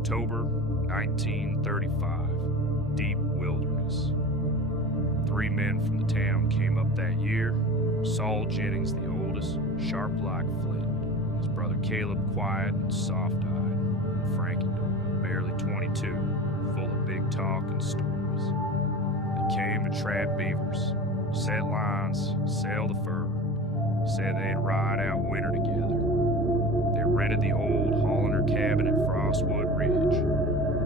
October 1935, deep wilderness. 3 men from the town came up that year. Saul Jennings, the oldest, sharp like flint. His brother Caleb, quiet and soft-eyed. And Frankie Doyle, barely 22, full of big talk and stories. They came to trap beavers, set lines, sail the fur. Said they'd ride out winter together. They rented the old Hollander cabin at Frostwood Ridge.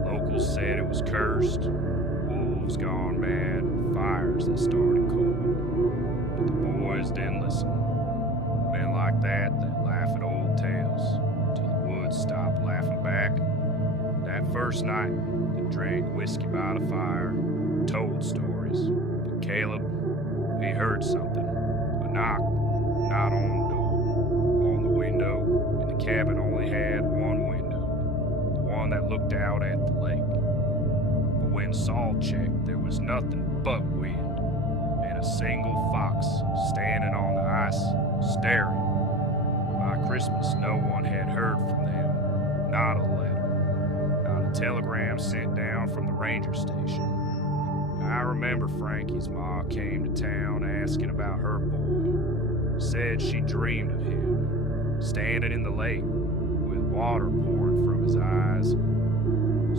Locals said it was cursed, wolves gone mad, and fires that started cold. But the boys didn't listen. Men like that laugh at old tales till the woods stopped laughing back. That first night, they drank whiskey by the fire, told stories. But Caleb, he heard something, a knock, not on the door, on the window, and the cabin only had one window, the one that looked out at the lake. But when Saul checked, there was nothing but wind, and a single fox standing on the ice, staring. By Christmas, no one had heard from them, not a letter, not a telegram sent down from the ranger station. I remember Frankie's ma came to town asking about her boy. Said she dreamed of him, standing in the lake with water pouring from his eyes.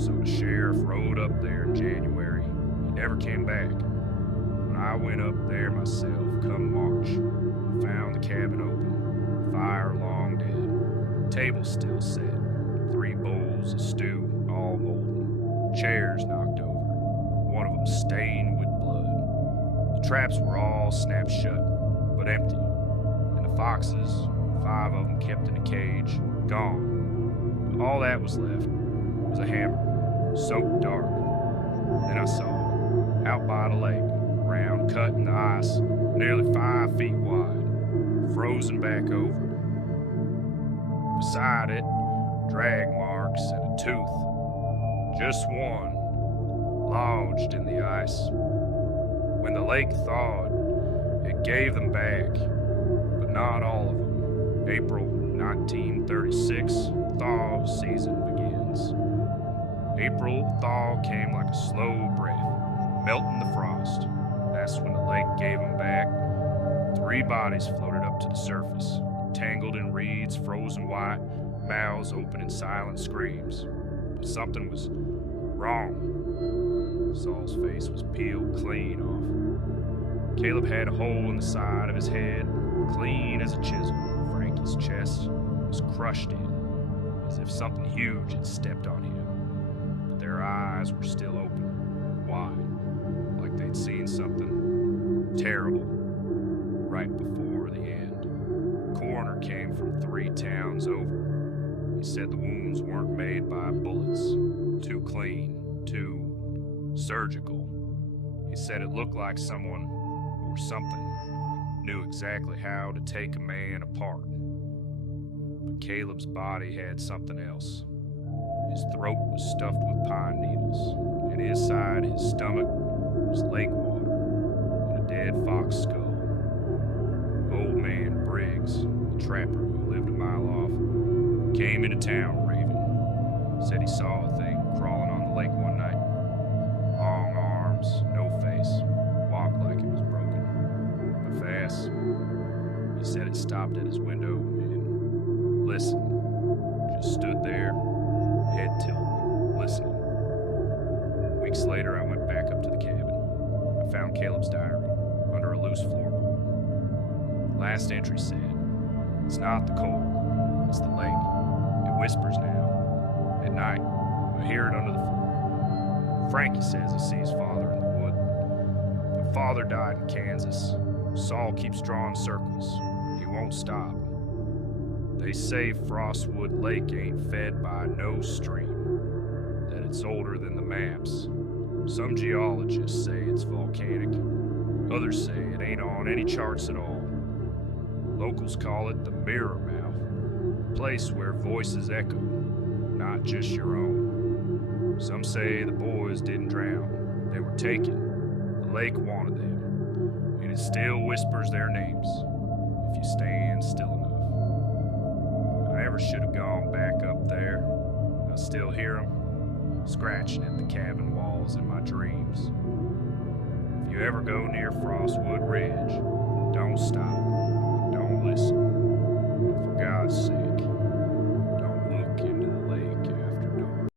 So the sheriff rode up there in January. He never came back. When I went up there myself, come March, I found the cabin open, fire long dead, table still set, 3 bowls of stew all molten, chairs knocked over, one of them stained with blood. The traps were all snapped shut, but empty. Foxes, 5 of them kept in a cage, gone. All that was left was a hammer, soaked dark. Then I saw it, out by the lake, a round cut in the ice, nearly 5 feet wide, frozen back over. Beside it, drag marks and a tooth, just one, lodged in the ice. When the lake thawed, it gave them back. Not all of them. April 1936, thaw season begins. April thaw came like a slow breath, melting the frost. That's when the lake gave them back. 3 bodies floated up to the surface, tangled in reeds, frozen white, mouths open in silent screams. But something was wrong. Saul's face was peeled clean off. Caleb had a hole in the side of his head, clean as a chisel. Frankie's chest was crushed in, as if something huge had stepped on him. But their eyes were still open, wide, like they'd seen something terrible right before the end. The coroner came from 3 towns over. He said the wounds weren't made by bullets, too clean, too surgical. He said it looked like someone or something knew exactly how to take a man apart. But Caleb's body had something else. His throat was stuffed with pine needles, and inside his stomach was lake water and a dead fox skull. Old man Briggs, the trapper who lived a mile off, came into town raving. Said he saw a thing crawling on the lake one night. Long arms, no face, walked like it was broken. But fast. He said it stopped at his window and listened. Just stood there, head tilted, listening. Weeks later, I went back up to the cabin. I found Caleb's diary under a loose floorboard. Last entry said, "It's not the cold, it's the lake. It whispers now. At night, I hear it under the floor. Frankie says he sees Father in the wood. But Father died in Kansas. Saul keeps drawing circles. He won't stop. They say Frostwood Lake ain't fed by no stream, that it's older than the maps. Some geologists say it's volcanic. Others say it ain't on any charts at all. Locals call it the Mirror Mouth, a place where voices echo, not just your own. Some say the boys didn't drown. They were taken. The lake wanted them, and it still whispers their names, if you stand still enough. I never should have gone back up there. I still hear them, scratching at the cabin walls in my dreams. If you ever go near Frostwood Ridge, don't stop.